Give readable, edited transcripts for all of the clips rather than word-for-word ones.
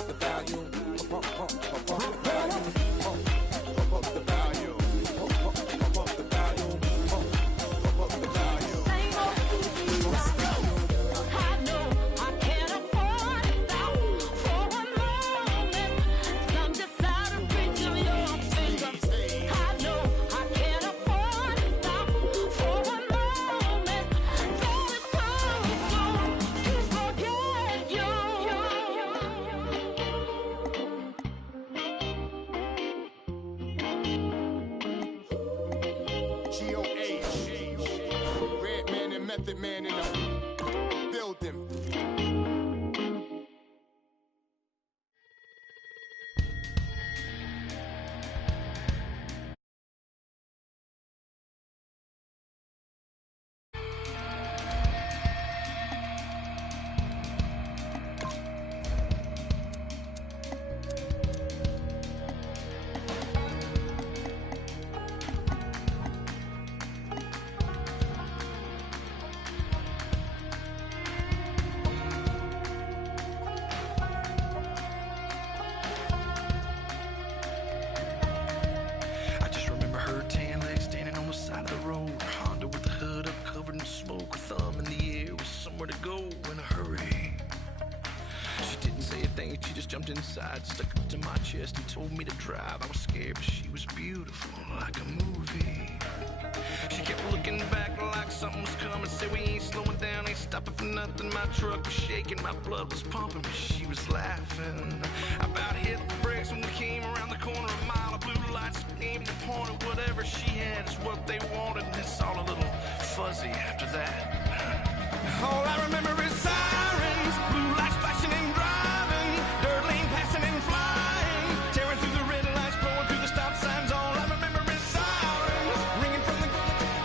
up the volume. Pump up the volume. Pump up the volume. Pump up the volume. Pump up the volume. Let's go. I know I can't afford to stop for one moment. I'm just out of reach of your fingers. I know I can't afford to stop for one moment. Though it's so to forget you. G.O.H. Red Man and Method Man in the building. I just remember her tan legs standing on the side of the road. Honda with the hood up, covered in smoke, a thumb in the air with somewhere to go in a hurry. She didn't say a thing, she just jumped inside, stuck it to my chest and told me to drive. I was scared, but she was beautiful, like a movie. She kept looking back like something was coming, said we ain't slowing down, ain't stopping for nothing. My truck was shaking, my blood was pumping, but she was laughing. I about hit the brakes when we came around the corner, a mile of blue lights aimed and pointed. Whatever she had is what they wanted, and it's all a little fuzzy after that. All I remember is sirens, blue lights flashing and driving, dirt lane passing and flying, tearing through the red lights, blowing through the stop signs. All I remember is sirens, ringing from the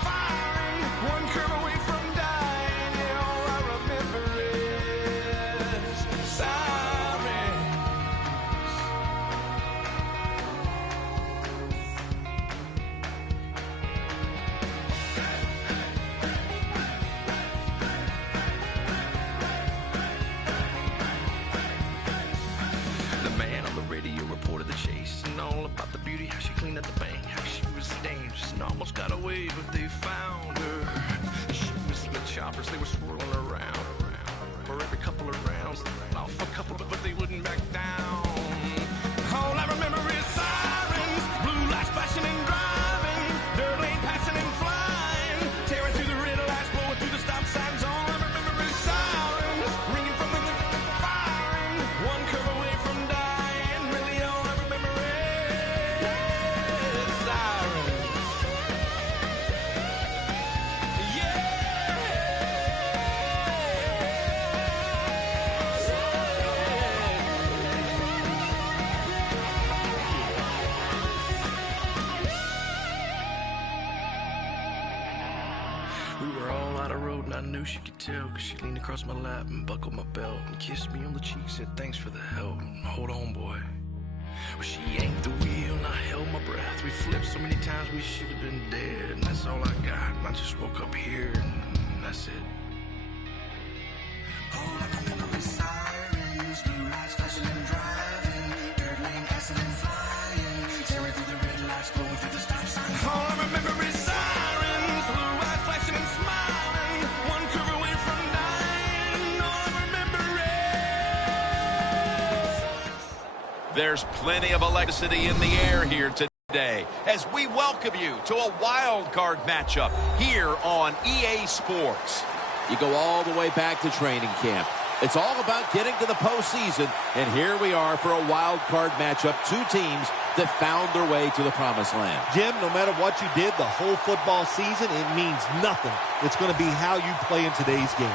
firing, one curve away from dying. Yeah, all I remember is sirens. The man on the radio reported the chase and all about the beauty, how she cleaned up the bank, how she was dangerous and almost got away, but they found her. She was in the choppers, they were swirling around. For every couple of rounds, off a couple, but they wouldn't back down. All I remember is sirens, blue lights flashing and driving, dirt lane passing and flying, tearing through the red lights, blowing through the stop signs. All I remember is sirens, ringing from the firing, one curve away from dying. Really, all I remember is sirens. We were all out of road and I knew she could tell, cause she leaned across my lap and buckled my belt and kissed me on the cheek, said thanks for the help and hold on boy. Well, she yanked the wheel and I held my breath. We flipped so many times we should have been dead, and that's all I got. And I just woke up here and that's it. All I remember is sirens, blue lights flashing and driving, dirt lane passing and flying, tearing through the red lights, blowing through the stop signs. All I remember is sirens, blue lights flashing and smiling, one curve away from dying. All I remember is There's plenty of electricity in the air here today as we welcome you to a wild card matchup here on EA Sports. You go all the way back to training camp. It's all about getting to the postseason, and here we are for a wild card matchup. Two teams that found their way to the promised land. Jim, no matter what you did the whole football season, it means nothing. It's going to be how you play in today's game.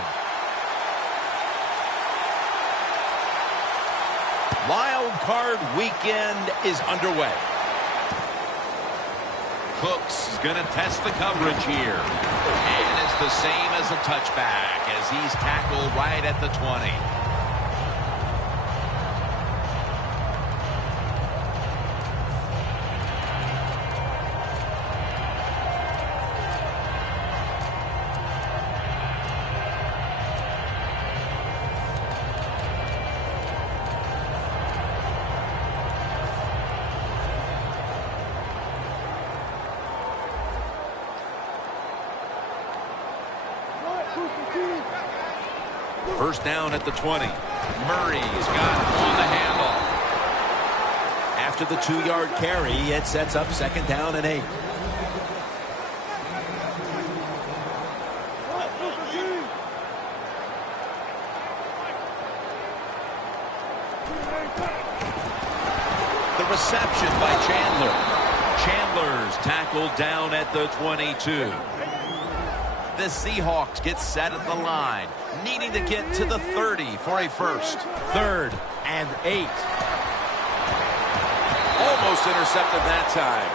Wild card weekend is underway. Cooks is going to test the coverage here. And it's the same as a touchback as he's tackled right at the 20. First down at the 20. Murray's got on the handoff. After the 2-yard carry, it sets up second down and 8. The reception by Chandler. Chandler's tackled down at the 22. The Seahawks get set at the line, needing to get to the 30 for a first. 3rd and 8. Almost intercepted that time.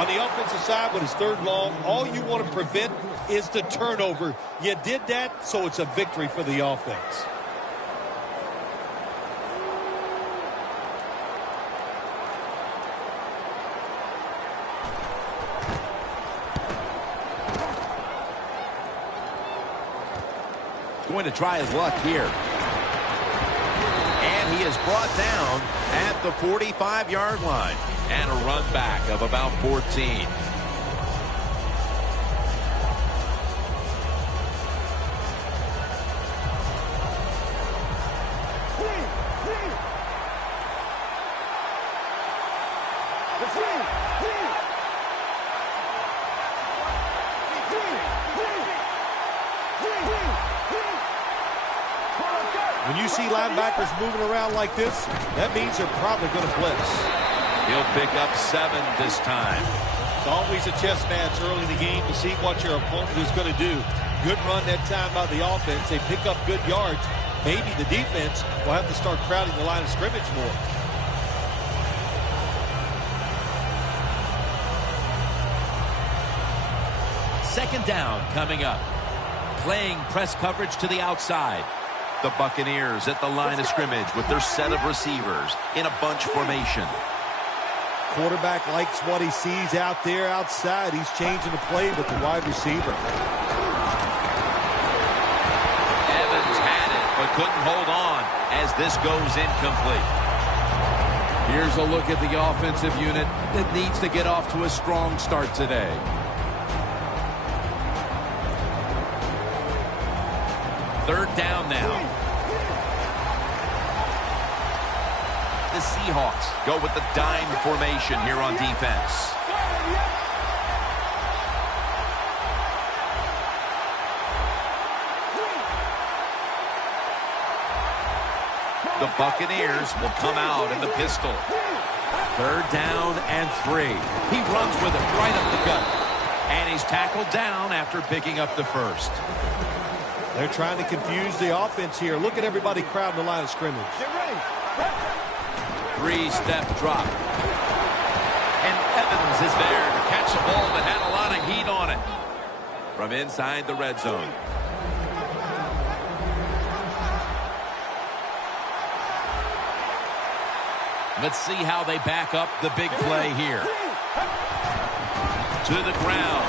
On the offensive side, with his 3rd long, all you want to prevent is the turnover. You did that, so it's a victory for the offense. Going to try his luck here. And he is brought down at the 45-yard line. And a run back of about 14. When you see linebackers moving around like this, that means they're probably going to blitz. He'll pick up 7 this time. It's always a chess match early in the game to see what your opponent is going to do. Good run that time by the offense. They pick up good yards. Maybe the defense will have to start crowding the line of scrimmage more. Second down coming up. Playing press coverage to the outside. The Buccaneers at the line of scrimmage with their set of receivers in a bunch formation. Quarterback likes what he sees out there outside. He's changing the play with the wide receiver. Evans had it, but couldn't hold on as this goes incomplete. Here's a look at the offensive unit that needs to get off to a strong start today. Third down now. The Seahawks go with the dime formation here on defense. The Buccaneers will come out in the pistol. Third down and 3. He runs with it right up the gut. And he's tackled down after picking up the first. They're trying to confuse the offense here. Look at everybody crowding the line of scrimmage. 3-step drop. And Evans is there to catch a ball that had a lot of heat on it. From inside the red zone. Let's see how they back up the big play here. To the ground.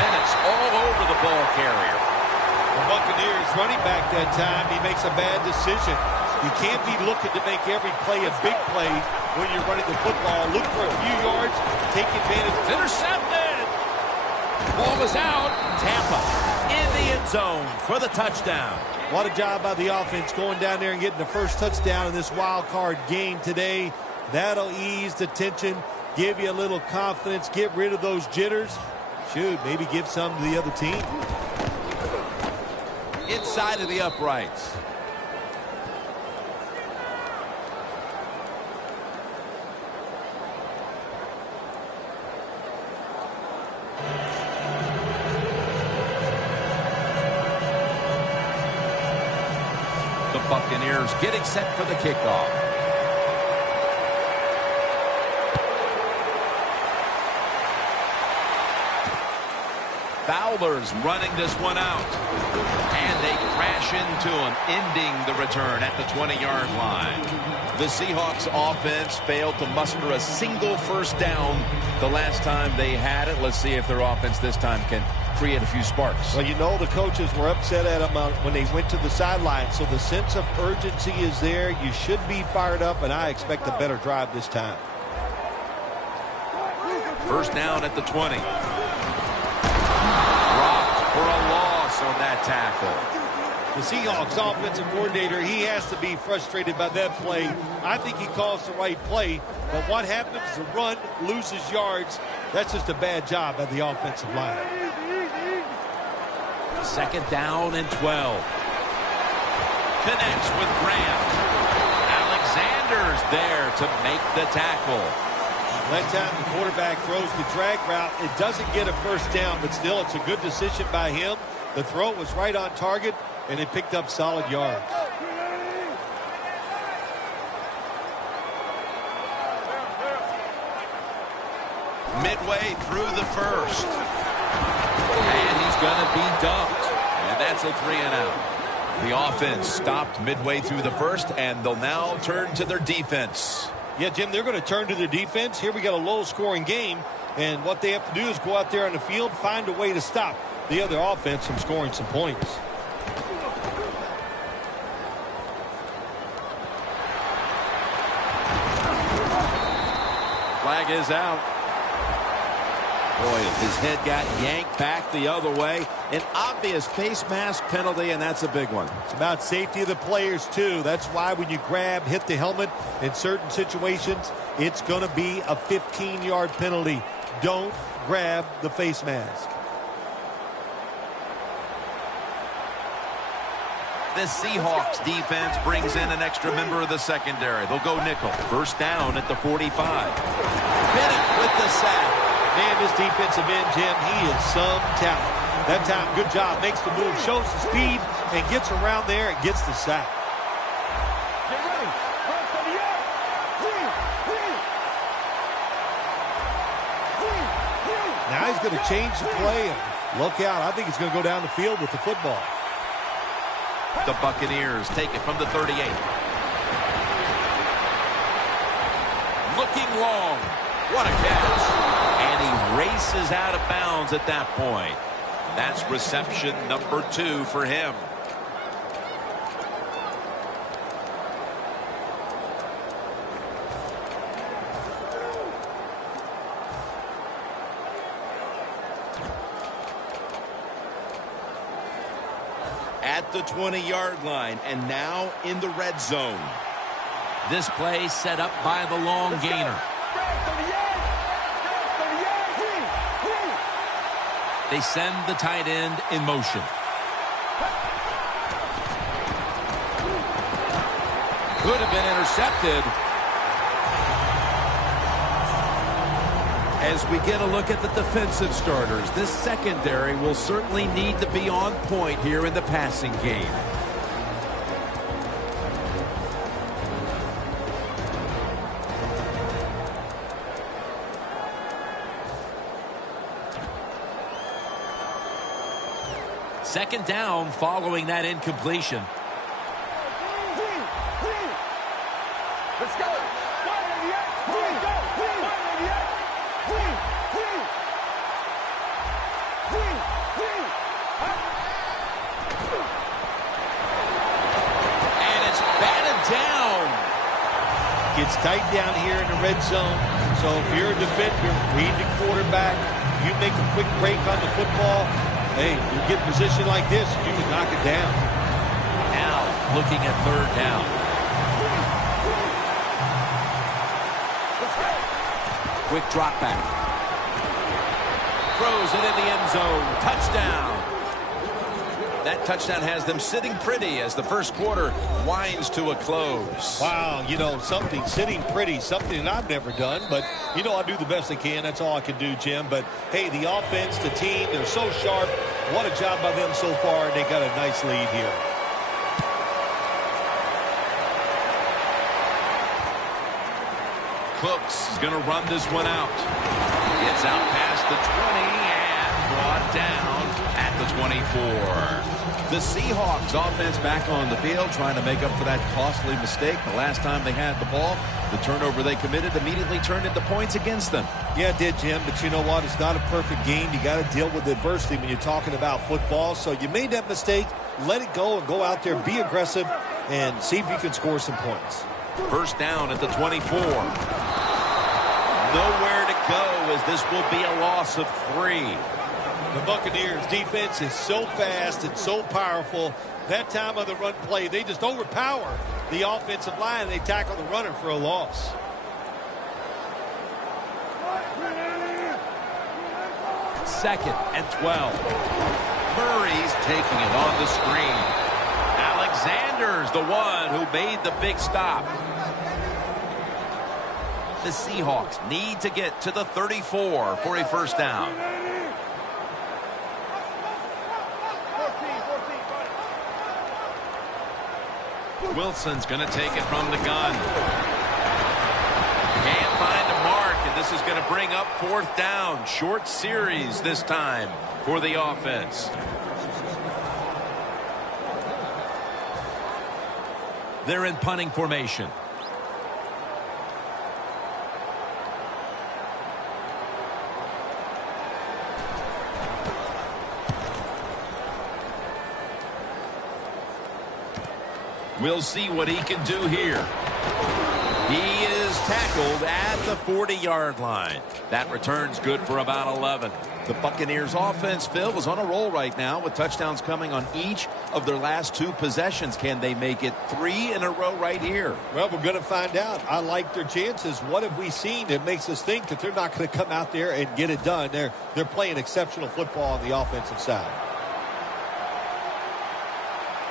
Bennett's all over the ball carrier. The Buccaneers running back that time, he makes a bad decision. You can't be looking to make every play a big play when you're running the football. Look for a few yards, take advantage. Intercepted. Ball is out. Tampa in the end zone for the touchdown. What a job by the offense going down there and getting the first touchdown in this wild card game today. That'll ease the tension, give you a little confidence, get rid of those jitters. Should maybe give some to the other team. Inside of the uprights. The Buccaneers getting set for the kickoff. Fowler's running this one out. And they crash into him, ending the return at the 20-yard line. The Seahawks offense failed to muster a single first down the last time they had it. Let's see if their offense this time can create a few sparks. Well, you know the coaches were upset at them when they went to the sideline, so the sense of urgency is there. You should be fired up, and I expect a better drive this time. First down at the 20. Rocked for a tackle. The Seahawks offensive coordinator, he has to be frustrated by that play. I think he calls the right play, but what happens? The run loses yards. That's just a bad job by the offensive line. 2nd down and 12. Connects with Grant. Alexander's there to make the tackle. That time the quarterback throws the drag route. It doesn't get a first down, but still it's a good decision by him. The throw was right on target, and it picked up solid yards. Midway through the first. And he's going to be dumped. And that's a 3-and-out. The offense stopped midway through the first, and they'll now turn to their defense. Yeah, Jim, they're going to turn to their defense. Here we got a low-scoring game, and what they have to do is go out there on the field, find a way to stop the other offense from scoring some points. Flag is out. Boy, his head got yanked back the other way. An obvious face mask penalty, and that's a big one. It's about safety of the players, too. That's why when you grab, hit the helmet in certain situations, it's going to be a 15-yard penalty. Don't grab the face mask. The Seahawks defense brings in an extra member of the secondary. They'll go nickel. First down at the 45. Bennett with the sack. Man, this defensive end, Jim, he is some talent. That time, good job. Makes the move, shows the speed, and gets around there and gets the sack. Get ready. First of the year. Now he's going to change the play. And look out. I think he's going to go down the field with the football. The Buccaneers take it from the 38. Looking long. What a catch. And he races out of bounds at that point. That's reception number 2 for him. At the 20-yard line, and now in the red zone. This play set up by the long gainer. They send the tight end in motion. Could have been intercepted. As we get a look at the defensive starters, this secondary will certainly need to be on point here in the passing game. Second down following that incompletion. Let's go. And it's batted down. Gets tight down here in the red zone. So if you're a defender, read the quarterback, you make a quick break on the football. Hey, you get in position like this, you can knock it down. Now looking at third down. Quick drop back. Throws it in the end zone. Touchdown. That touchdown has them sitting pretty as the first quarter winds to a close. Wow, you know, something sitting pretty, something that I've never done, but, you know, I do the best I can. That's all I can do, Jim. But, hey, the offense, the team, they're so sharp. What a job by them so far, and they got a nice lead here. Cooks is going to run this one out. Gets out past the 20 and brought down at the 24. The Seahawks offense back on the field trying to make up for that costly mistake. The last time they had the ball, the turnover they committed immediately turned into points against them. Yeah, it did, Jim, but you know what? It's not a perfect game. You got to deal with adversity when you're talking about football. So you made that mistake. Let it go and go out there, be aggressive, and see if you can score some points. First down at the 24. Nowhere to go as this will be a loss of 3. The Buccaneers defense is so fast and so powerful. That time of the run play, they just overpower the offensive line. They tackle the runner for a loss. Second and 12. Murray's taking it on the screen. Alexander's the one who made the big stop. The Seahawks need to get to the 34 for a first down. Wilson's going to take it from the gun. Can't find a mark, and this is going to bring up fourth down. Short series this time for the offense. They're in punting formation. We'll see what he can do here. He is tackled at the 40-yard line. That return's good for about 11. The Buccaneers offense, Phil, is on a roll right now with touchdowns coming on each of their last two possessions. Can they make it 3 in a row right here? Well, we're going to find out. I like their chances. What have we seen that makes us think that they're not going to come out there and get it done? They're playing exceptional football on the offensive side.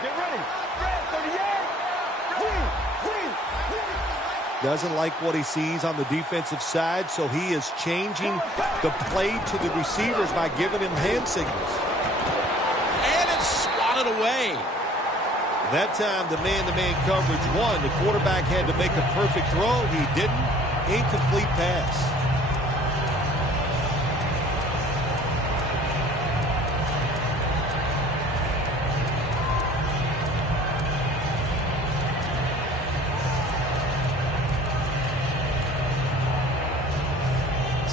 Get ready. Doesn't like what he sees on the defensive side, so he is changing the play to the receivers by giving him hand signals. And it's swatted away. That time, the man-to-man coverage won. The quarterback had to make a perfect throw. He didn't. Incomplete pass.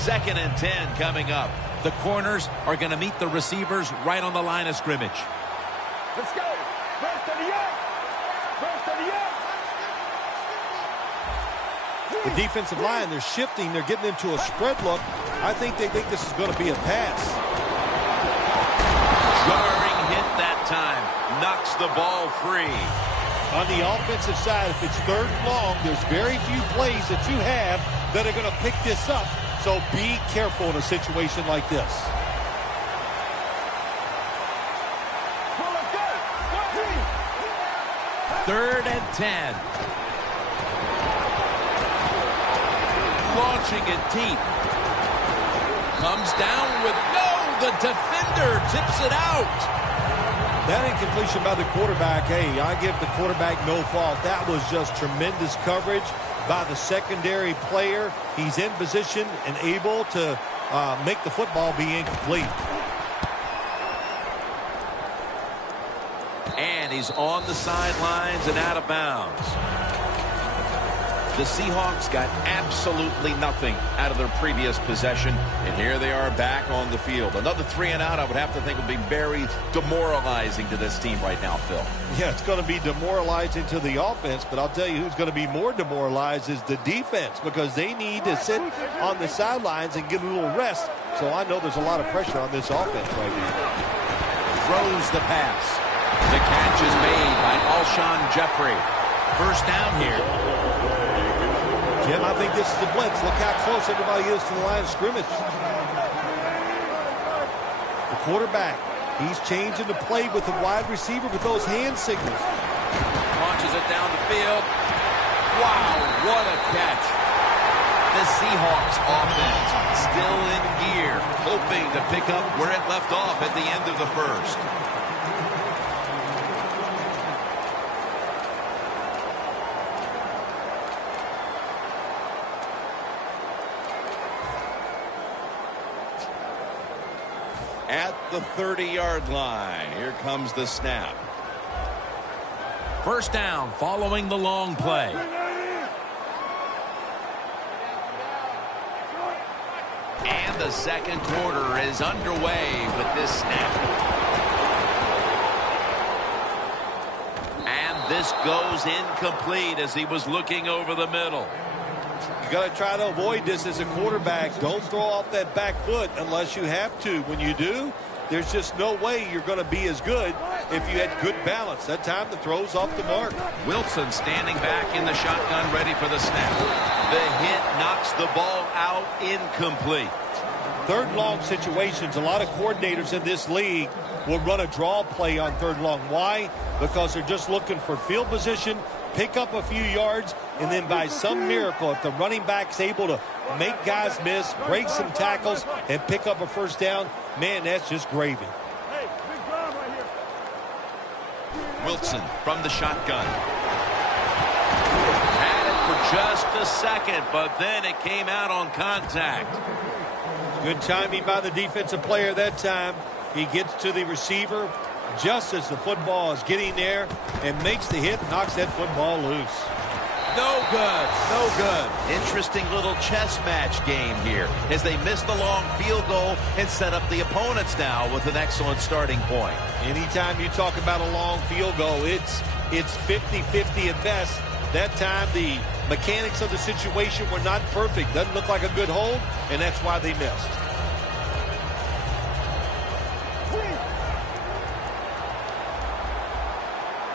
Second and 10 coming up. The corners are going to meet the receivers right on the line of scrimmage. Let's go. Verse 38. Verse 38. The defensive line, they're shifting. They're getting into a spread look. I think they think this is going to be a pass. Jarring hit that time. Knocks the ball free. On the offensive side, if it's third and long, there's very few plays that you have that are going to pick this up. So be careful in a situation like this. Third and 10. Launching it deep. Comes down with no. The defender tips it out. That incompletion by the quarterback, hey, I give the quarterback no fault. That was just tremendous coverage by the secondary player. He's in position and able to make the football be incomplete. And he's on the sidelines and out of bounds. The Seahawks got absolutely nothing out of their previous possession, and here they are back on the field. Another 3 and out, I would have to think, would be very demoralizing to this team right now, Phil. Yeah, it's going to be demoralizing to the offense, but I'll tell you who's going to be more demoralized is the defense, because they need to sit on the sidelines and get a little rest. So I know there's a lot of pressure on this offense right now. Throws the pass. The catch is made by Alshon Jeffrey. First down here. Jim, I think this is a blitz. Look how close everybody is to the line of scrimmage. The quarterback, he's changing the play with the wide receiver with those hand signals. Launches it down the field. Wow, what a catch. The Seahawks offense still in gear, hoping to pick up where it left off at the end of the first. At the 30-yard line, here comes the snap. First down following the long play. And the second quarter is underway with this snap. And this goes incomplete as he was looking over the middle. You got to try to avoid this as a quarterback. Don't throw off that back foot unless you have to. When you do, there's just no way you're going to be as good if you had good balance. That time the throw's off the mark. Wilson standing back in the shotgun, ready for the snap. The hit knocks the ball out, incomplete. Third long situations, a lot of coordinators in this league will run a draw play on third long. Why? Because they're just looking for field position, pick up a few yards, and then by some miracle, if the running back's able to make guys miss, break some tackles, and pick up a first down, man, that's just gravy. Wilson from the shotgun. Had it for just a second, but then it came out on contact. Good timing by the defensive player that time. He gets to the receiver just as the football is getting there and makes the hit, knocks that football loose. No good. No good. Interesting little chess match game here as they miss the long field goal and set up the opponents now with an excellent starting point. Anytime you talk about a long field goal, it's 50-50 at best. That time the mechanics of the situation were not perfect. Doesn't look like a good hold, and that's why they missed.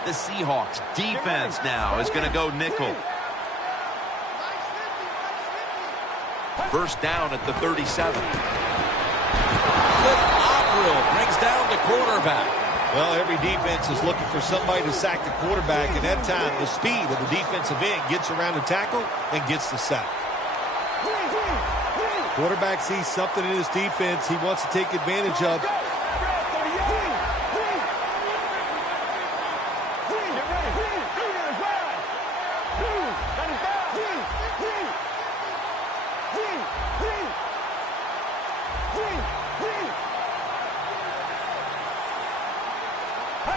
The Seahawks defense now is going to go nickel. First down at the 37. Cliff Avril brings down the quarterback. Well, every defense is looking for somebody to sack the quarterback, and that time the speed of the defensive end gets around the tackle and gets the sack. Quarterback sees something in his defense he wants to take advantage of.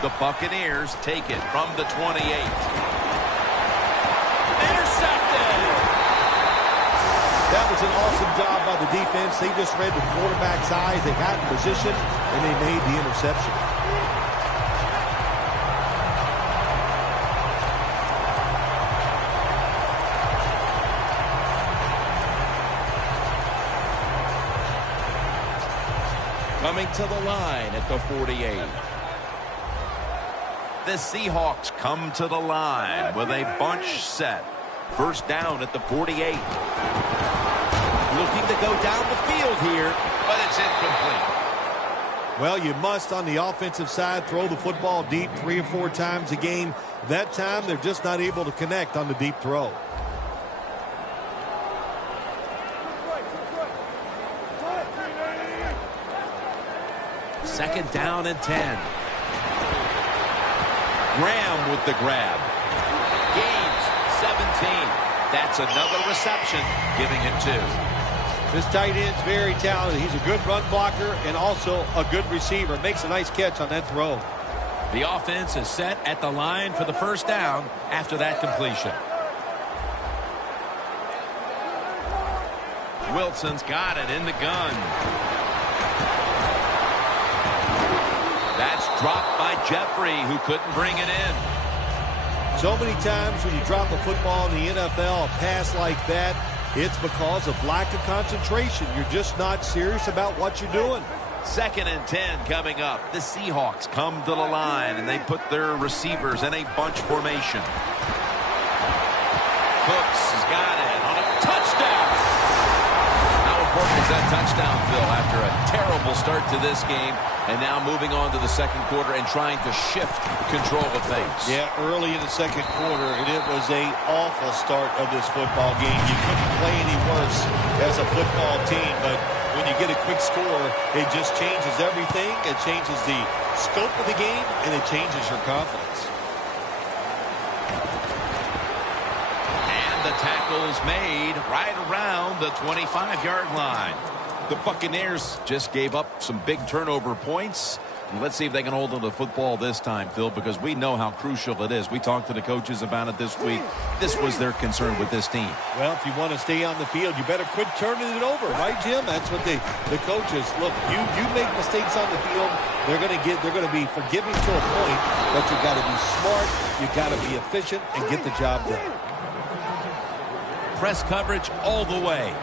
The Buccaneers take it from the 28. Intercepted. That was an awesome job by the defense. They just read the quarterback's eyes. They got in position, and they made the interception. Coming to the line at the 48. The Seahawks come to the line with a bunch set. First down at the 48. Looking to go down the field here, but it's incomplete. Well, you must, on the offensive side, throw the football deep 3 or 4 times a game. That time, they're just not able to connect on the deep throw. Second down and 10. Graham with the grab. Gains 17. That's another reception, giving him 2. This tight end's very talented. He's a good run blocker and also a good receiver. Makes a nice catch on that throw. The offense is set at the line for the first down after that completion. Wilson's got it in the gun. That's dropped by Jeffrey, who couldn't bring it in. So many times when you drop a football in the NFL, a pass like that, it's because of lack of concentration. You're just not serious about what you're doing. Second and 10 coming up. The Seahawks come to the line, and they put their receivers in a bunch formation. Cooks has got it on a touchdown. How important is that touchdown, Phil, after a terrible start to this game, and now moving on to the second quarter and trying to shift control of things? Yeah, early in the second quarter, and it was an awful start of this football game. You couldn't play any worse as a football team, but when you get a quick score, it just changes everything. It changes the scope of the game, and it changes your confidence. And the tackle's made right around the 25-yard line. The Buccaneers just gave up some big turnover points. And let's see if they can hold on to the football this time, Phil, because we know how crucial it is. We talked to the coaches about it this week. This was their concern with this team. Well, if you want to stay on the field, you better quit turning it over, right, Jim? That's what the coaches look. You make mistakes on the field, they're going to be forgiving to a point, but you got to be smart, you got to be efficient, and get the job done. Press coverage all the way.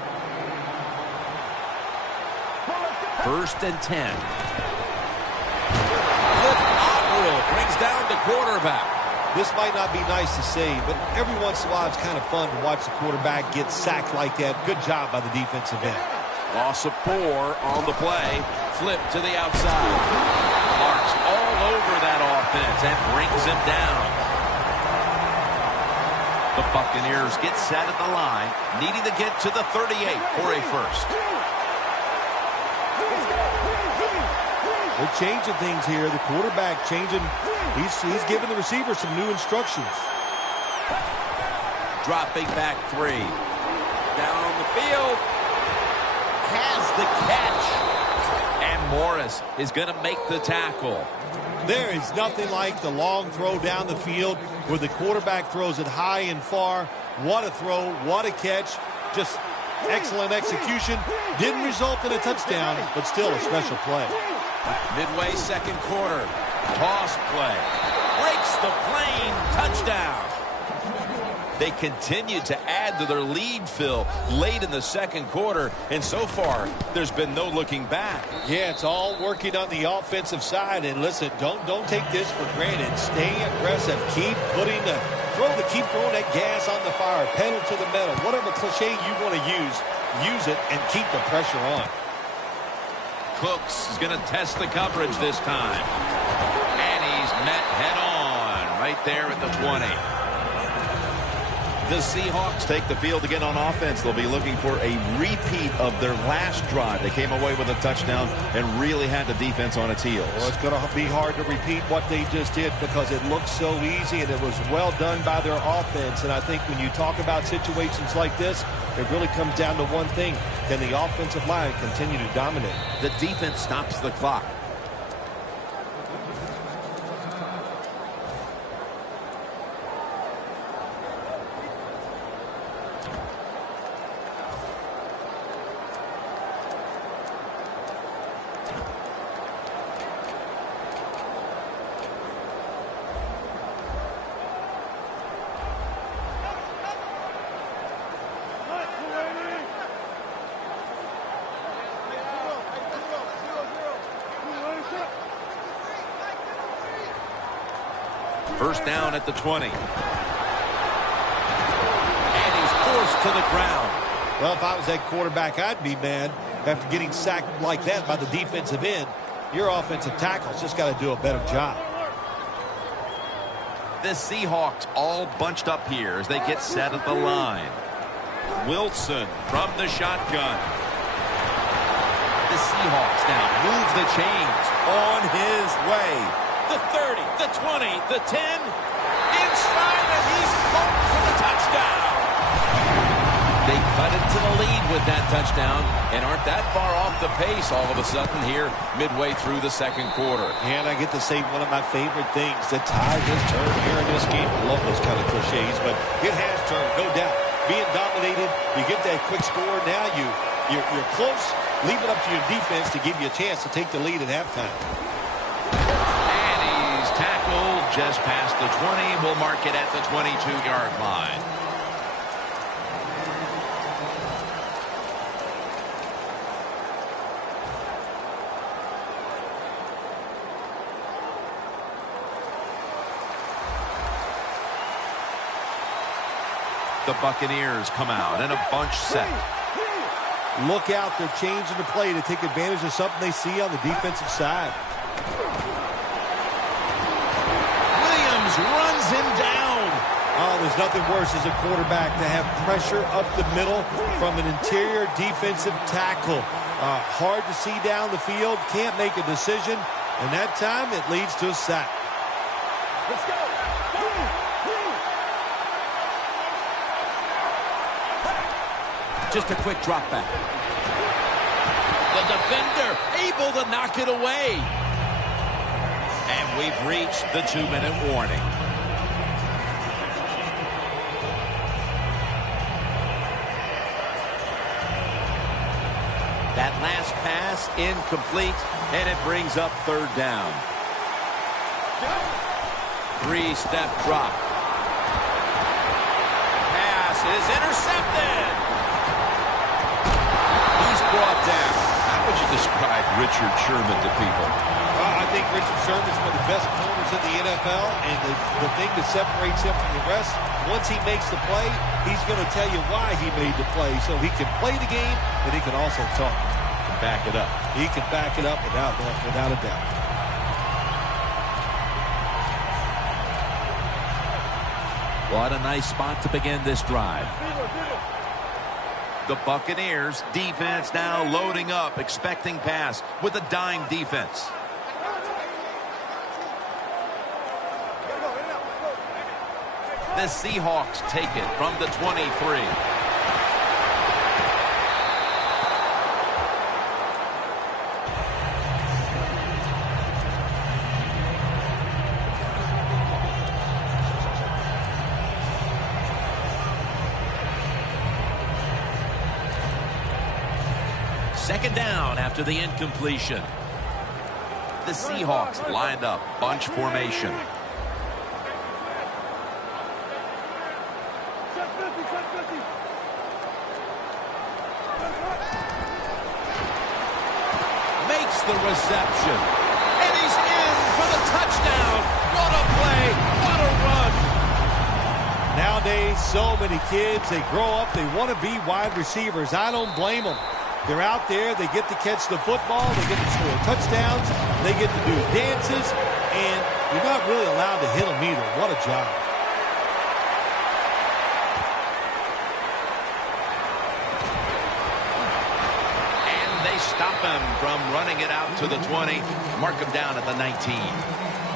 First and 10. quarterback. This might not be nice to say, but every once in a while it's kind of fun to watch the quarterback get sacked like that. Good job by the defensive end. Loss of 4 on the play. Flip to the outside. Clark's all over that offense and brings him down. The Buccaneers get set at the line, needing to get to the 38 for a first. They're changing things here. The quarterback changing. He's giving the receiver some new instructions. Dropping back 3. Down the field. Has the catch. And Morris is going to make the tackle. There is nothing like the long throw down the field where the quarterback throws it high and far. What a throw. What a catch. Just excellent execution. Didn't result in a touchdown, but still a special play. Midway second quarter. Toss play. Breaks the plane. Touchdown. They continue to add to their lead, Phil, late in the second quarter. And so far, there's been no looking back. Yeah, it's all working on the offensive side. And listen, don't take this for granted. Stay aggressive. Keep throwing that gas on the fire. Pedal to the metal. Whatever cliche you want to use it and keep the pressure on. Cooks is going to test the coverage this time. And he's met head on right there at the 20. The Seahawks take the field again on offense. They'll be looking for a repeat of their last drive. They came away with a touchdown and really had the defense on its heels. Well, it's going to be hard to repeat what they just did because it looked so easy and it was well done by their offense. And I think when you talk about situations like this, it really comes down to one thing. Can the offensive line continue to dominate? The defense stops the clock. First down at the 20. And he's forced to the ground. Well, if I was that quarterback, I'd be mad after getting sacked like that by the defensive end. Your offensive tackle's just got to do a better job. The Seahawks all bunched up here as they get set at the line. Wilson from the shotgun. The Seahawks now move the chains on his way. The 30, the 20, the 10. Inside, and he's home for the touchdown. They cut into the lead with that touchdown and aren't that far off the pace all of a sudden here midway through the second quarter. And I get to say one of my favorite things, the tide has turned here in this game. I love those kind of cliches, but it has turned, no doubt. Being dominated, you get that quick score. Now you're close. Leave it up to your defense to give you a chance to take the lead at halftime. Tackled just past the 20. We'll mark it at the 22-yard line. The Buccaneers come out in a bunch set. Look out, they're changing the play to take advantage of something they see on the defensive side. Runs him down. Oh, there's nothing worse as a quarterback to have pressure up the middle from an interior defensive tackle. Hard to see down the field, can't make a decision, and that time it leads to a sack. Let's go. Just a quick drop back. The defender able to knock it away. And we've reached the 2-minute warning. That last pass incomplete, and it brings up third down. 3-step drop. Pass is intercepted. He's brought down. How would you describe Richard Sherman to people? I think Richard Sherman's one of the best corners in the NFL, and the thing that separates him from the rest, once he makes the play, he's going to tell you why he made the play. So he can play the game, and he can also talk. Back it up. He can back it up without a doubt. What a nice spot to begin this drive. The Buccaneers defense now loading up, expecting pass with a dime defense. The Seahawks take it from the 23. Second down after the incompletion. The Seahawks lined up, bunch formation. Makes the reception. And he's in for the touchdown. What a play. What a run. Nowadays, so many kids, they grow up, they want to be wide receivers. I don't blame them. They're out there, they get to catch the football, they get to score touchdowns, they get to do dances, and you're not really allowed to hit them either. What a job. And they stop him from running it out to the 20. Mark him down at the 19.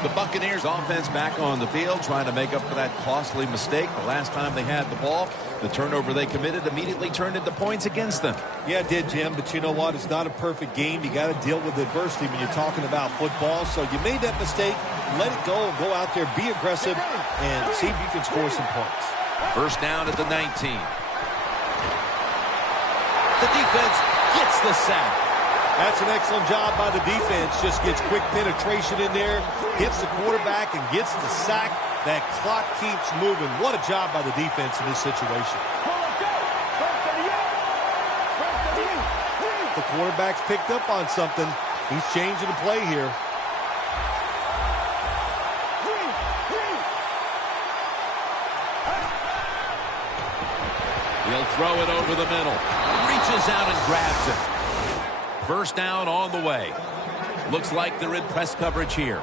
The Buccaneers offense back on the field trying to make up for that costly mistake. The last time they had the ball, the turnover they committed immediately turned into points against them. Yeah, it did, Jim, but you know what? It's not a perfect game. You got to deal with adversity when you're talking about football. So you made that mistake, let it go, and go out there, be aggressive, and see if you can score some points. First down at the 19. The defense gets the sack. That's an excellent job by the defense. Just gets quick penetration in there, hits the quarterback, and gets the sack. That clock keeps moving. What a job by the defense in this situation. The quarterback's picked up on something. He's changing the play here. He'll throw it over the middle. Reaches out and grabs it. First down on the way. Looks like they're in press coverage here.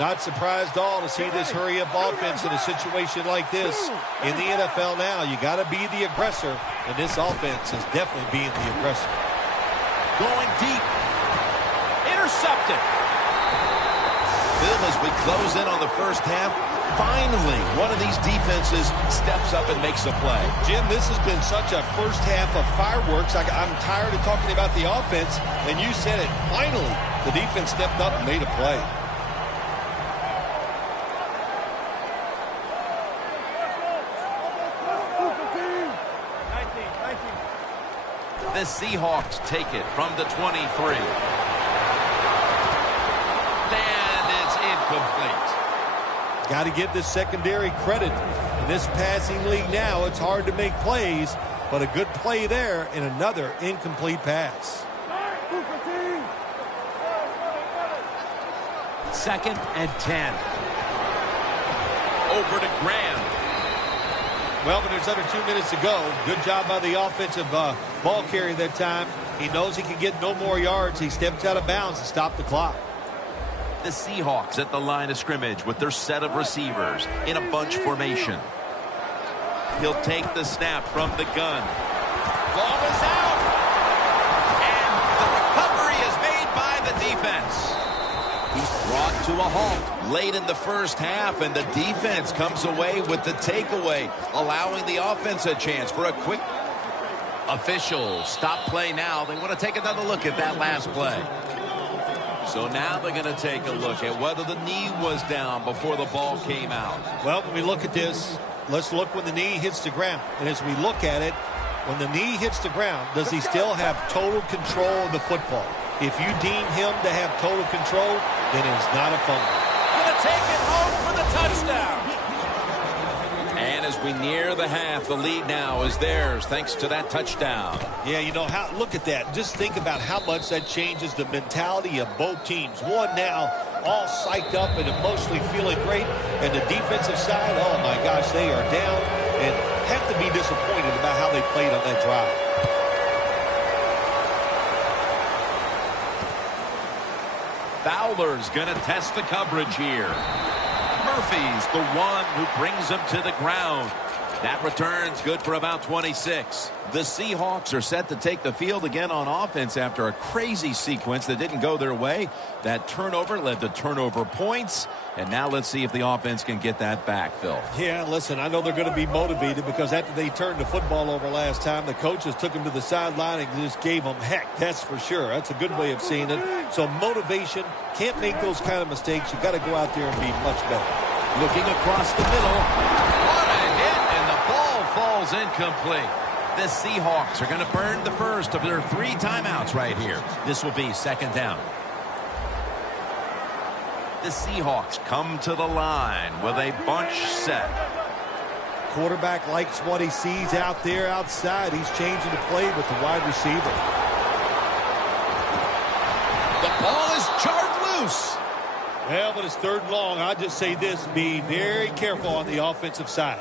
Not surprised at all to see this hurry-up offense in a situation like this. In the NFL now, you got to be the aggressor, and this offense is definitely being the aggressor. Going deep. Intercepted. Bill, as we close in on the first half, finally one of these defenses steps up and makes a play. Jim, this has been such a first half of fireworks. I'm tired of talking about the offense, and you said it. Finally, the defense stepped up and made a play. The Seahawks take it from the 23. And it's incomplete. Got to give this secondary credit. In this passing league now, it's hard to make plays, but a good play there and another incomplete pass. Second and 10. Over to Graham. Well, but there's under 2 minutes to go. Good job by the offensive ball carrier that time. He knows he can get no more yards. He steps out of bounds to stop the clock. The Seahawks at the line of scrimmage with their set of receivers in a bunch formation. He'll take the snap from the gun. Ball is out. And the recovery is made by the defense. He's brought to a halt late in the first half, and the defense comes away with the takeaway, allowing the offense a chance for a quick. Officials stop play now. They want to take another look at that last play. So now they're going to take a look at whether the knee was down before the ball came out. Well, when we look at this, let's look when the knee hits the ground. And as we look at it, when the knee hits the ground, does he still have total control of the football? If you deem him to have total control, then it's not a fumble. Going to take it home for the touchdown. And as we near the half, the lead now is theirs thanks to that touchdown. Yeah, you know, look at that. Just think about how much that changes the mentality of both teams. One now all psyched up and emotionally feeling great. And the defensive side, oh my gosh, they are down and have to be disappointed about how they played on that drive. Fowler's going to test the coverage here. Murphy's the one who brings him to the ground. That return's good for about 26. The Seahawks are set to take the field again on offense after a crazy sequence that didn't go their way. That turnover led to turnover points. And now let's see if the offense can get that back, Phil. Yeah, listen, I know they're going to be motivated because after they turned the football over last time, the coaches took them to the sideline and just gave them heck. That's for sure. That's a good way of seeing it. So motivation, can't make those kind of mistakes. You've got to go out there and be much better. Looking across the middle. What a hit, and the ball falls incomplete. The Seahawks are going to burn the first of their 3 timeouts right here. This will be second down. The Seahawks come to the line with a bunch set. Quarterback likes what he sees out there outside. He's changing the play with the wide receiver. The ball is charged loose. Well, but it's 3rd and long. I'll just say this, be very careful on the offensive side.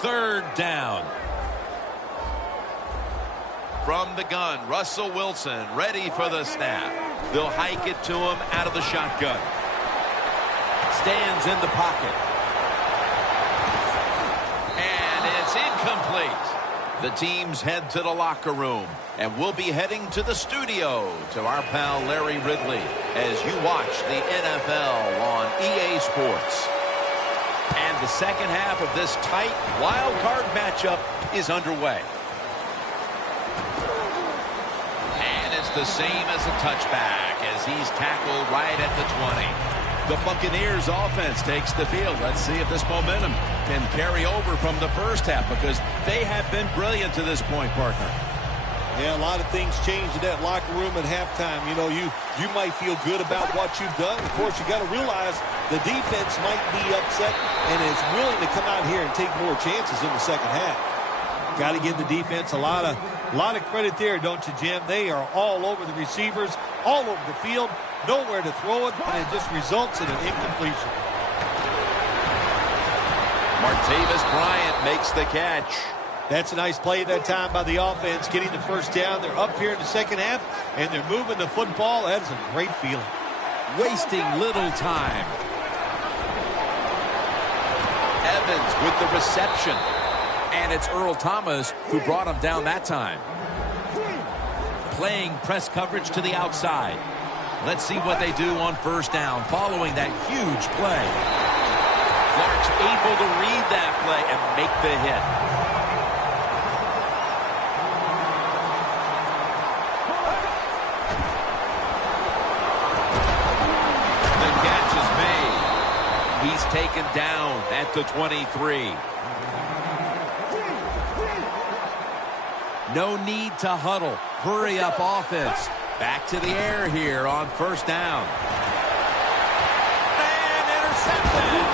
Third down. From the gun, Russell Wilson ready for the snap. They'll hike it to him out of the shotgun. Stands in the pocket. And it's incomplete. The teams head to the locker room, and we'll be heading to the studio to our pal Larry Ridley as you watch the NFL on EA Sports. And the second half of this tight wild card matchup is underway. And it's the same as a touchback as he's tackled right at the 20. The Buccaneers offense takes the field. Let's see if this momentum can carry over from the first half, because they have been brilliant to this point, partner. Yeah, a lot of things changed in that locker room at halftime. You know, you might feel good about what you've done. Of course, you got to realize the defense might be upset and is willing to come out here and take more chances in the second half. Got to give the defense a lot of credit there, don't you, Jim? They are all over the receivers, all over the field, nowhere to throw it, and it just results in an incompletion. Martavis Bryant makes the catch. That's a nice play that time by the offense, getting the first down. They're up here in the second half, and they're moving the football. That is a great feeling. Wasting little time. Evans with the reception. And it's Earl Thomas who brought him down that time. Playing press coverage to the outside. Let's see what they do on first down following that huge play. Clark's able to read that play and make the hit. He's taken down at the 23. No need to huddle. Hurry up offense. Back to the air here on first down. And intercepted.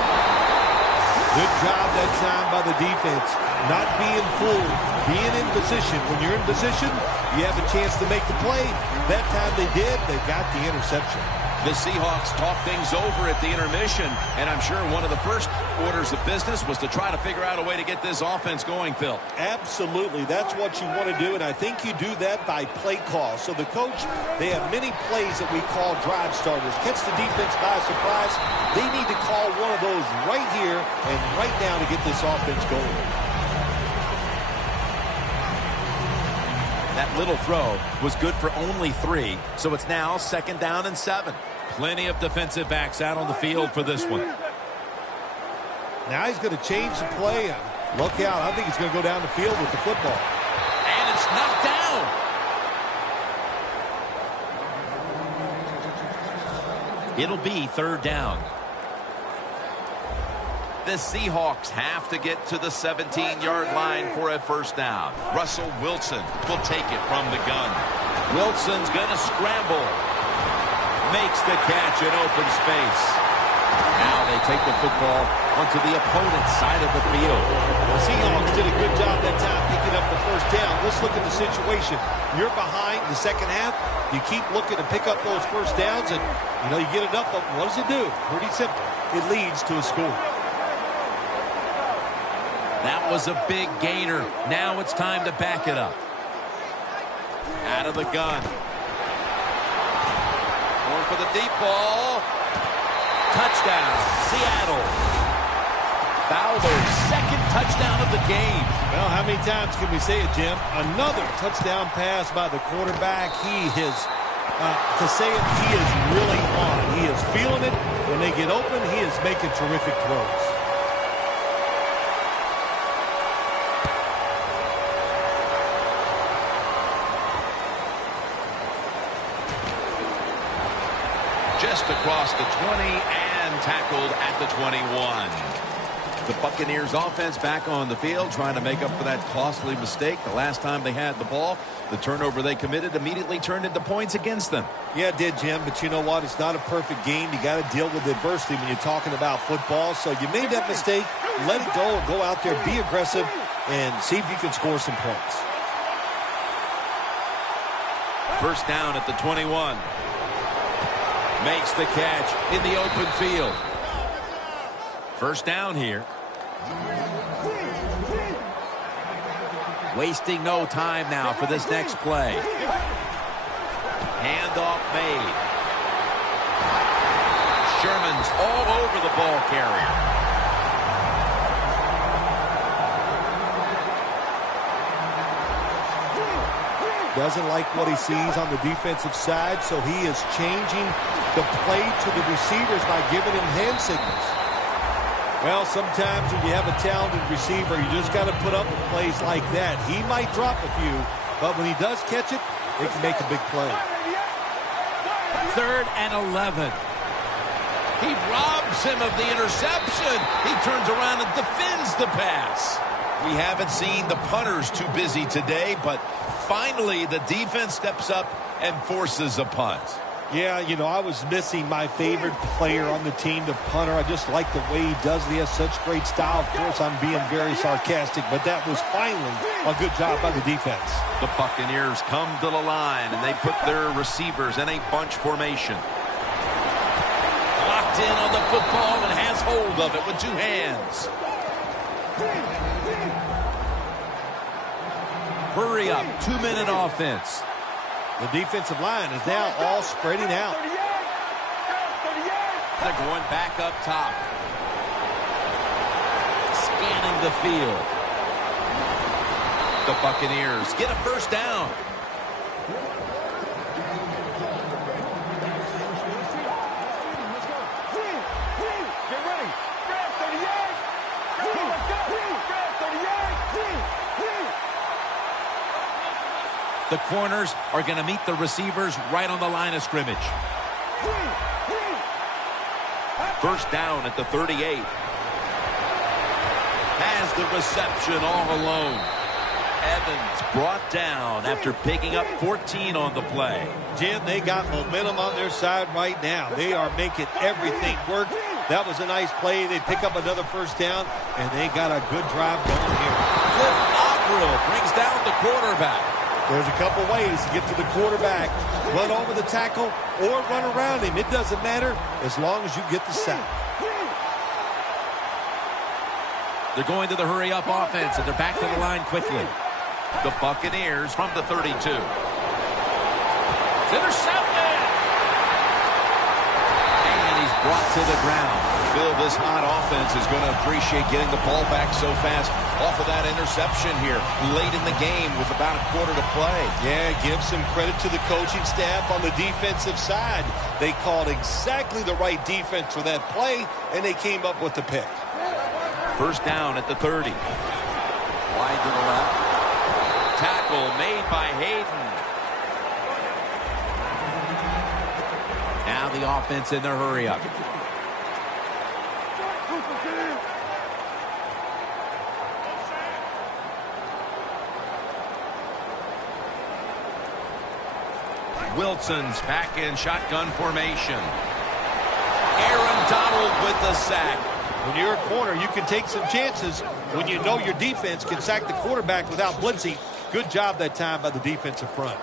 Good job that time by the defense. Not being fooled. Being in position. When you're in position, you have a chance to make the play. That time they did. They got the interception. The Seahawks talked things over at the intermission, and I'm sure one of the first orders of business was to try to figure out a way to get this offense going, Phil. Absolutely. That's what you want to do, and I think you do that by play call. So the coach, they have many plays that we call drive starters. Catch the defense by surprise. They need to call one of those right here and right now to get this offense going. That little throw was good for only 3, so it's now second down and 7. Plenty of defensive backs out on the field for this one. Now he's going to change the play. Look out. I think he's going to go down the field with the football. And it's knocked down. It'll be third down. The Seahawks have to get to the 17-yard line for a first down. Russell Wilson will take it from the gun. Wilson's going to scramble. Makes the catch in open space. Now they take the football onto the opponent's side of the field. The Seahawks did a good job that time picking up the first down. Let's look at the situation. You're behind the second half. You keep looking to pick up those first downs, and you get enough of them. What does it do? Pretty simple. It leads to a score. That was a big gainer. Now it's time to back it up. Out of the gun. Going for the deep ball. Touchdown, Seattle. Fowler's second touchdown of the game. Well, how many times can we say it, Jim? Another touchdown pass by the quarterback. He is, to say it, he is really on. He is feeling it. When they get open, he is making terrific throws. Just across the 20 and tackled at the 21. The Buccaneers offense back on the field trying to make up for that costly mistake. The last time they had the ball, the turnover they committed immediately turned into points against them. Yeah, it did, Jim, but you know what? It's not a perfect game. You got to deal with adversity when you're talking about football. So you made that mistake, let it go, and go out there, be aggressive, and see if you can score some points. First down at the 21. Makes the catch in the open field. First down here. Wasting no time now for this next play. Handoff made. Sherman's all over the ball carrier. Doesn't like what he sees on the defensive side, so he is changing the play to the receivers by giving him hand signals. Well, sometimes when you have a talented receiver, you just got to put up with plays like that. He might drop a few, but when he does catch it, he can make a big play. 3rd and 11. He robs him of the interception. He turns around and defends the pass. We haven't seen the punters too busy today, but finally the defense steps up and forces a punt. Yeah, I was missing my favorite player on the team, the punter. I just like the way he does it. He has such great style. Of course, I'm being very sarcastic, but that was finally a good job by the defense. The Buccaneers come to the line, and they put their receivers in a bunch formation. Locked in on the football and has hold of it with two hands. Hurry up, 2-minute offense. The defensive line is now all spreading out. They're going back up top. Scanning the field. The Buccaneers get a first down. The corners are going to meet the receivers right on the line of scrimmage. First down at the 38. Has the reception all alone. Evans brought down after picking up 14 on the play. Jim, they got momentum on their side right now. They are making everything work. That was a nice play. They pick up another first down, and they got a good drive going here. Cliff Averill brings down the quarterback. There's a couple ways to get to the quarterback. Run over the tackle or run around him. It doesn't matter as long as you get the sack. They're going to the hurry-up offense, and they're back to the line quickly. The Buccaneers from the 32. It's intercepted! And he's brought to the ground. Phil, this hot offense is going to appreciate getting the ball back so fast off of that interception here late in the game with about a quarter to play. Yeah, give some credit to the coaching staff on the defensive side. They called exactly the right defense for that play, and they came up with the pick. First down at the 30. Wide to the left. Tackle made by Hayden. Now the offense in their hurry-up. Wilson's back in shotgun formation. Aaron Donald with the sack. When you're a corner, you can take some chances when you know your defense can sack the quarterback without blitzing. Good job that time by the defensive front.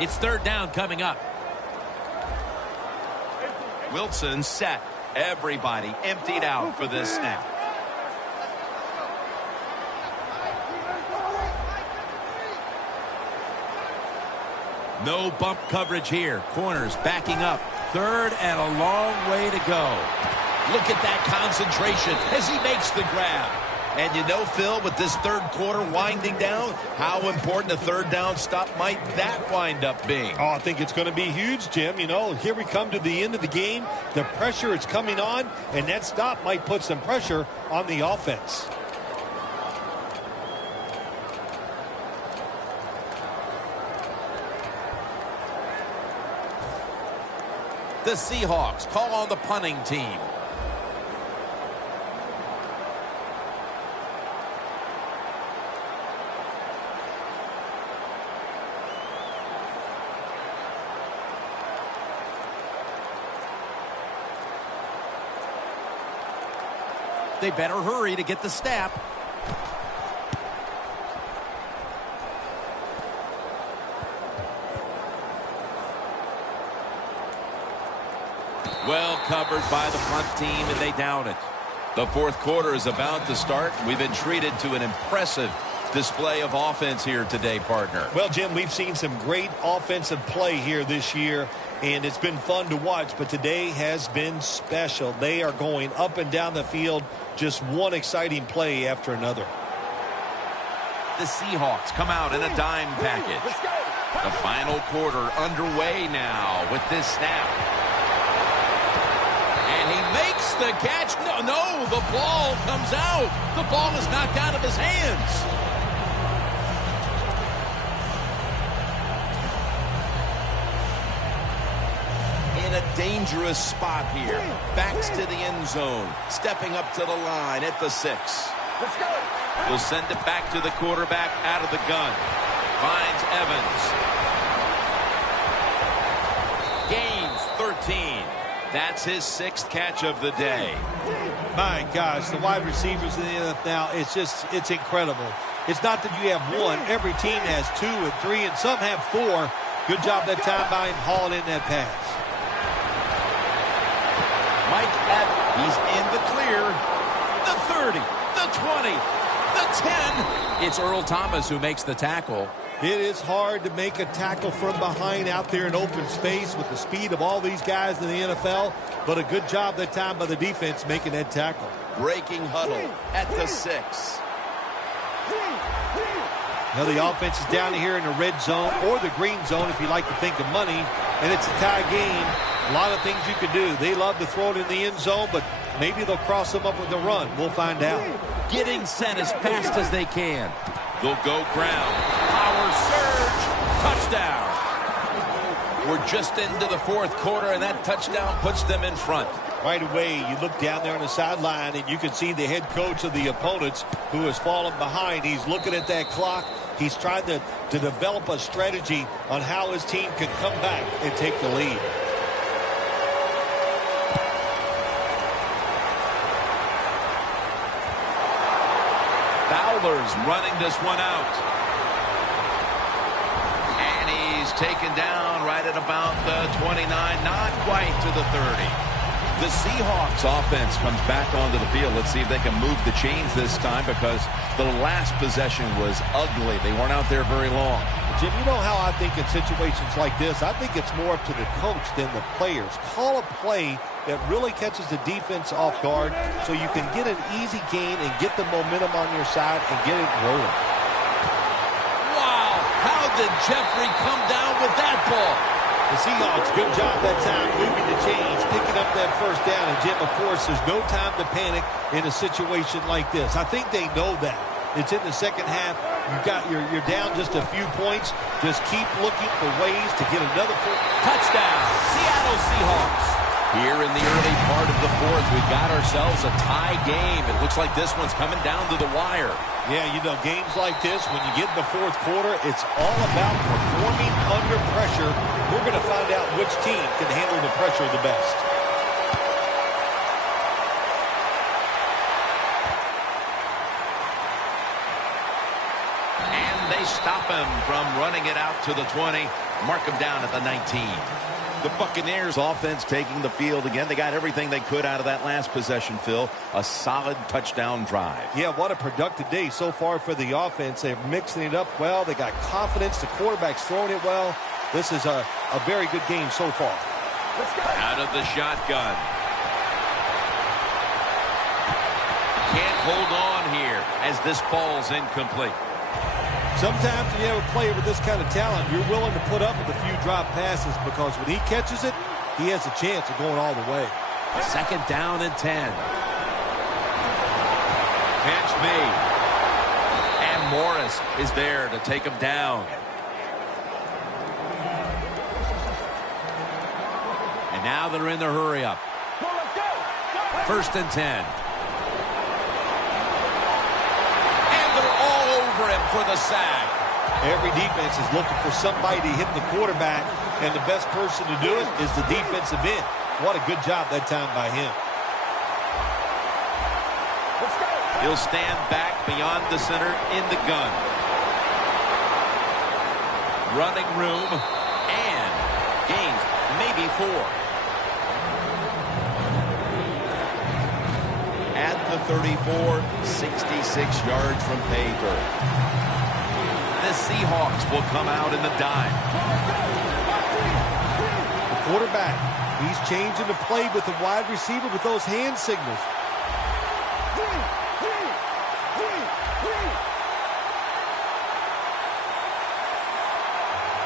It's third down coming up. Wilson set. Everybody emptied out for this snap. No bump coverage here. Corners backing up. Third and a long way to go. Look at that concentration as he makes the grab. And you know, Phil, with this third quarter winding down, how important a third down stop might that wind up being? Oh, I think it's going to be huge, Jim. You know, here we come to the end of the game. The pressure is coming on, and that stop might put some pressure on the offense. The Seahawks call on the punting team. They better hurry to get the snap. Well covered by the front team, and they down it. The fourth quarter is about to start. We've been treated to an impressive display of offense here today, partner. Well, Jim, we've seen some great offensive play here this year, and it's been fun to watch, but today has been special. They are going up and down the field, just one exciting play after another. The Seahawks come out in a dime package. The final quarter underway now with this snap. And he makes the catch. No, the ball comes out. The ball is knocked out of his hands. In a dangerous spot here. Backs to the end zone. Stepping up to the line at the 6. Let's go. Will send it back to the quarterback out of the gun. Finds Evans. Gains 13. That's his 6th catch of the day. My gosh, the wide receivers in the NFL now, it's incredible. It's not that you have one. Every team has 2 and 3, and some have 4. Good job that time by him hauling in that pass. Mike Evans, he's in the clear. The 30, the 20, the 10. It's Earl Thomas who makes the tackle. It is hard to make a tackle from behind out there in open space with the speed of all these guys in the NFL, but a good job that time by the defense making that tackle. Breaking huddle at the 6. Now the offense is down here in the red zone or the green zone if you like to think of money, and it's a tie game. A lot of things you can do. They love to throw it in the end zone, but maybe they'll cross them up with a run. We'll find out. Getting set as fast as they can. They'll go ground. Power surge. Touchdown. We're just into the fourth quarter, and that touchdown puts them in front. Right away, you look down there on the sideline, and you can see the head coach of the opponents who has fallen behind. He's looking at that clock. He's trying to develop a strategy on how his team can come back and take the lead. Fowler's running this one out. And he's taken down right at about the 29, not quite to the 30. The Seahawks offense comes back onto the field. Let's see if they can move the chains this time because the last possession was ugly. They weren't out there very long. Jim, you know how I think in situations like this, I think it's more up to the coach than the players. Call a play that really catches the defense off guard so you can get an easy gain and get the momentum on your side and get it rolling. Wow, how did Jeffrey come down with that ball? The Seahawks, good job that time moving the chains, picking up that first down. And, Jim, of course, there's no time to panic in a situation like this. I think they know that. It's in the second half. You're down just a few points. Just keep looking for ways to get another touchdown. Seattle Seahawks. Here in the early part of the fourth, we got ourselves a tie game. It looks like this one's coming down to the wire. Yeah, you know, games like this, when you get in the fourth quarter, it's all about performing under pressure. We're going to find out which team can handle the pressure the best. And they stop him from running it out to the 20. Mark him down at the 19. The Buccaneers offense taking the field again. They got everything they could out of that last possession, Phil. A solid touchdown drive. Yeah, what a productive day so far for the offense. They're mixing it up well. They got confidence. The quarterback's throwing it well. This is a very good game so far. Out of the shotgun. Can't hold on here as this falls incomplete. Sometimes when you have a player with this kind of talent, you're willing to put up with a few drop passes because when he catches it, he has a chance of going all the way. Second down and 10. Catch made. And Morris is there to take him down. And now they're in the hurry up. First and 10. For the sack. Every defense is looking for somebody to hit the quarterback, and the best person to do it is the defensive end. What a good job that time by him. He'll stand back beyond the center in the gun. Running room and gains maybe 4. At the 34, 66 yards from pay dirt. The Seahawks will come out in the dime. The quarterback, he's changing the play with the wide receiver with those hand signals.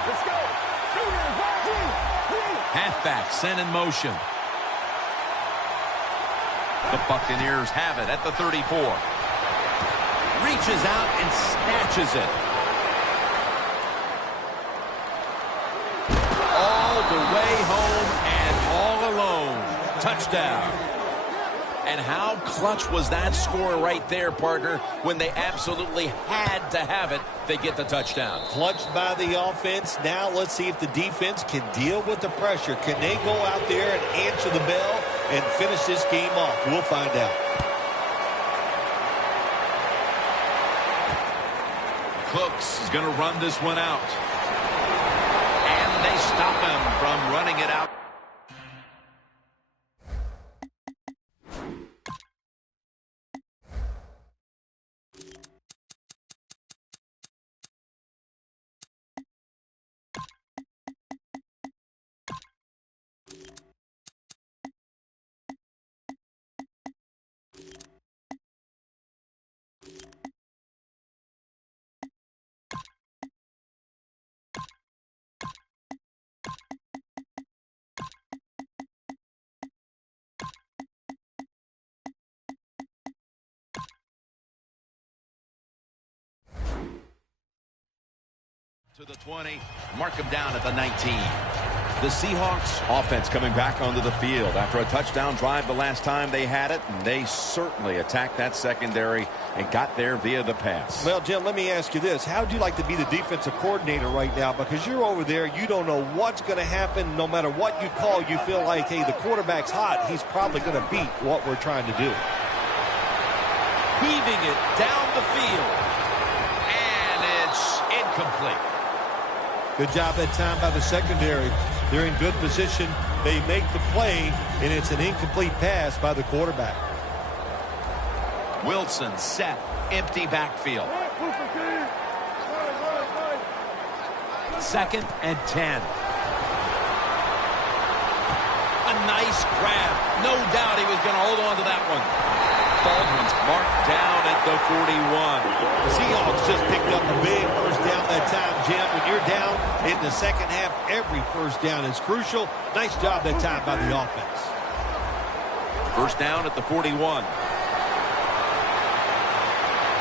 Let's go. Halfback sent in motion. The Buccaneers have it at the 34. Reaches out and snatches it. All the way home and all alone. Touchdown. And how clutch was that score right there, partner? When they absolutely had to have it, they get the touchdown. Clutched by the offense. Now let's see if the defense can deal with the pressure. Can they go out there and answer the bell and finish this game off? We'll find out. Cooks is going to run this one out. And they stop him from running it out. To the 20, mark him down at the 19. The Seahawks offense coming back onto the field after a touchdown drive the last time they had it, and they certainly attacked that secondary and got there via the pass. Well, Jim, let me ask you this. How would you like to be the defensive coordinator right now? Because you're over there, you don't know what's going to happen. No matter what you call, you feel like, hey, the quarterback's hot. He's probably going to beat what we're trying to do. Heaving it down the field. And it's incomplete. Good job that time by the secondary. They're in good position. They make the play, and it's an incomplete pass by the quarterback. Wilson set. Empty backfield. Second and 10. A nice grab. No doubt he was going to hold on to that one. Baldwin's marked down at the 41. The Seahawks just picked up a big first down that time, Jim. When you're down in the second half, every first down is crucial. Nice job that time by the offense. First down at the 41.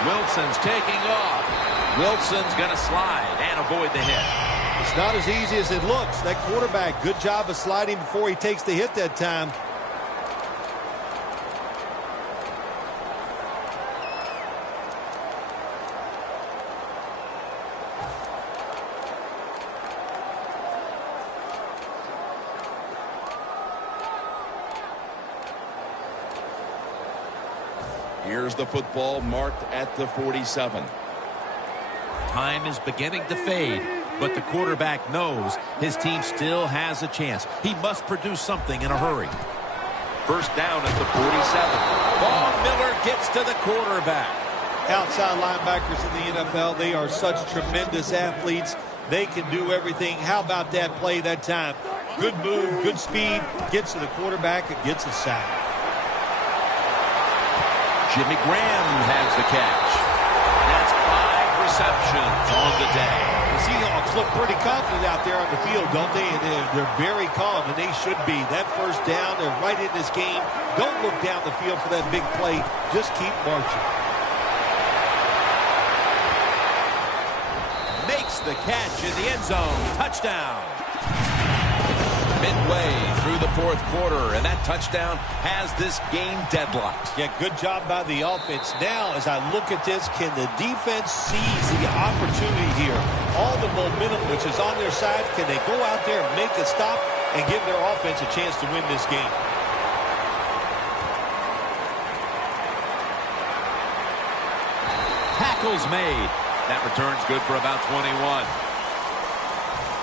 Wilson's taking off. Wilson's going to slide and avoid the hit. The It's not as easy as it looks. That quarterback, good job of sliding before he takes the hit that time. Here's the football marked at the 47. Time is beginning to fade, but the quarterback knows his team still has a chance. He must produce something in a hurry. First down at the 47. Von Miller gets to the quarterback. Outside linebackers in the NFL, they are such tremendous athletes. They can do everything. How about that play that time? Good move, good speed, gets to the quarterback and gets a sack. Jimmy Graham has the catch. That's 5 receptions on the day. The Seahawks look pretty confident out there on the field, don't they? And they're very calm, and they should be. That first down, they're right in this game. Don't look down the field for that big play. Just keep marching. Makes the catch in the end zone. Touchdown. Midway through the fourth quarter, and that touchdown has this game deadlocked. Yeah, good job by the offense. Now, as I look at this, can the defense seize the opportunity here? All the momentum which is on their side, can they go out there and make a stop and give their offense a chance to win this game? Tackles made. That return's good for about 21.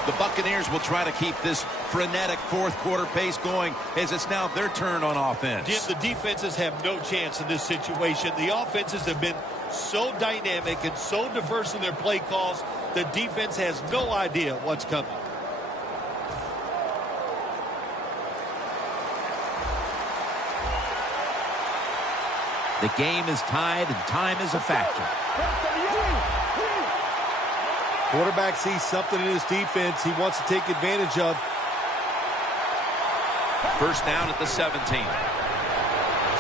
The Buccaneers will try to keep this frenetic fourth quarter pace going as it's now their turn on offense. Jim, the defenses have no chance in this situation. The offenses have been so dynamic and so diverse in their play calls, the defense has no idea what's coming. The game is tied and time is a factor. Quarterback sees something in his defense he wants to take advantage of. First down at the 17.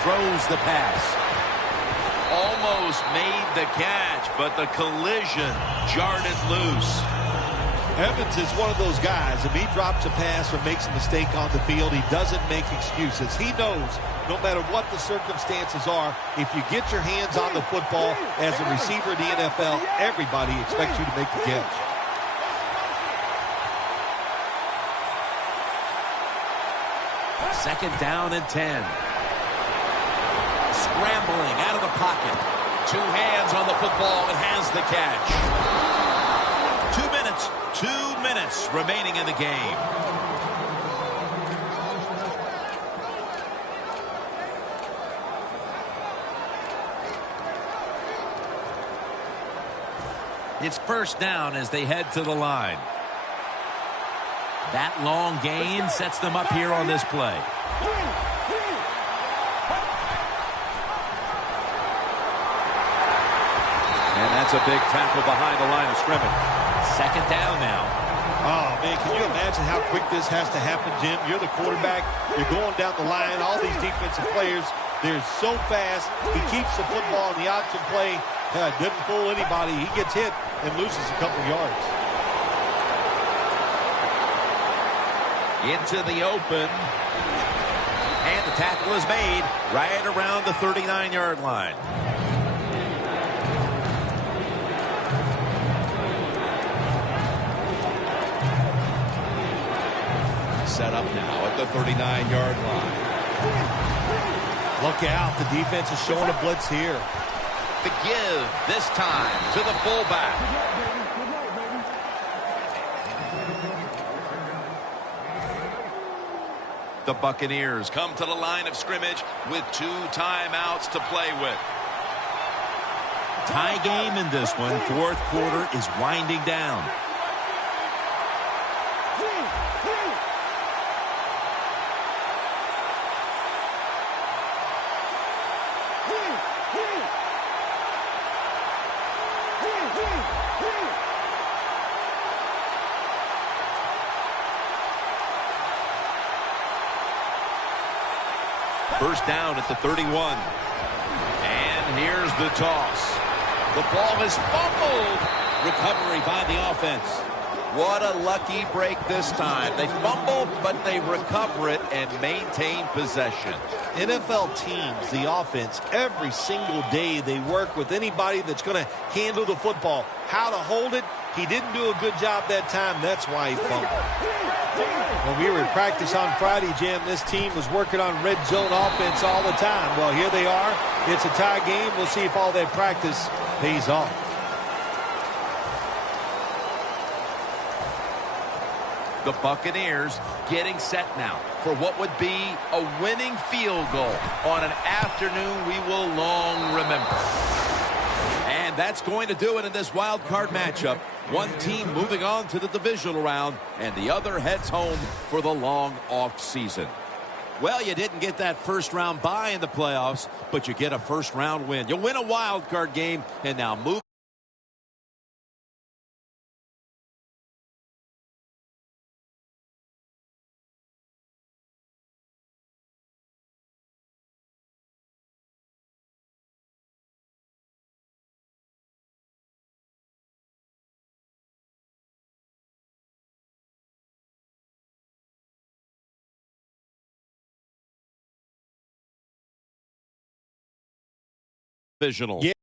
Throws the pass. Almost made the catch, but the collision jarred it loose. Evans is one of those guys. If he drops a pass or makes a mistake on the field, he doesn't make excuses. He knows no matter what the circumstances are, if you get your hands on the football as a receiver in the NFL, everybody expects you to make the catch. Second down and 10. Scrambling out of the pocket. 2 hands on the football and has the catch. 2 minutes remaining in the game. It's first down as they head to the line. That long gain sets them up here on this play. And that's a big tackle behind the line of scrimmage. Second down now. Oh, man, can you imagine how quick this has to happen, Jim? You're the quarterback. You're going down the line. All these defensive players, they're so fast. He keeps the football in the option play. Doesn't fool anybody. He gets hit and loses a couple yards. Into the open. And the tackle is made right around the 39-yard line. Set up now at the 39-yard line. Look out. The defense is showing a blitz here. The give this time to the fullback. The Buccaneers come to the line of scrimmage with 2 timeouts to play with. Tie game in this one. Fourth quarter is winding down. First down at the 31. And here's the toss. The ball is fumbled. Recovery by the offense. What a lucky break this time. They fumble, but they recover it and maintain possession. NFL teams, the offense, every single day they work with anybody that's going to handle the football. How to hold it, he didn't do a good job that time. That's why he fumbled. When we were in practice on Friday, Jim, this team was working on red zone offense all the time. Well, here they are. It's a tie game. We'll see if all that practice pays off. The Buccaneers getting set now for what would be a winning field goal on an afternoon we will long remember. And that's going to do it in this wild card matchup. One team moving on to the divisional round, and the other heads home for the long off season. Well, you didn't get that first round bye in the playoffs, but you get a first round win. You'll win a wild card game and now move. Divisional. Yeah.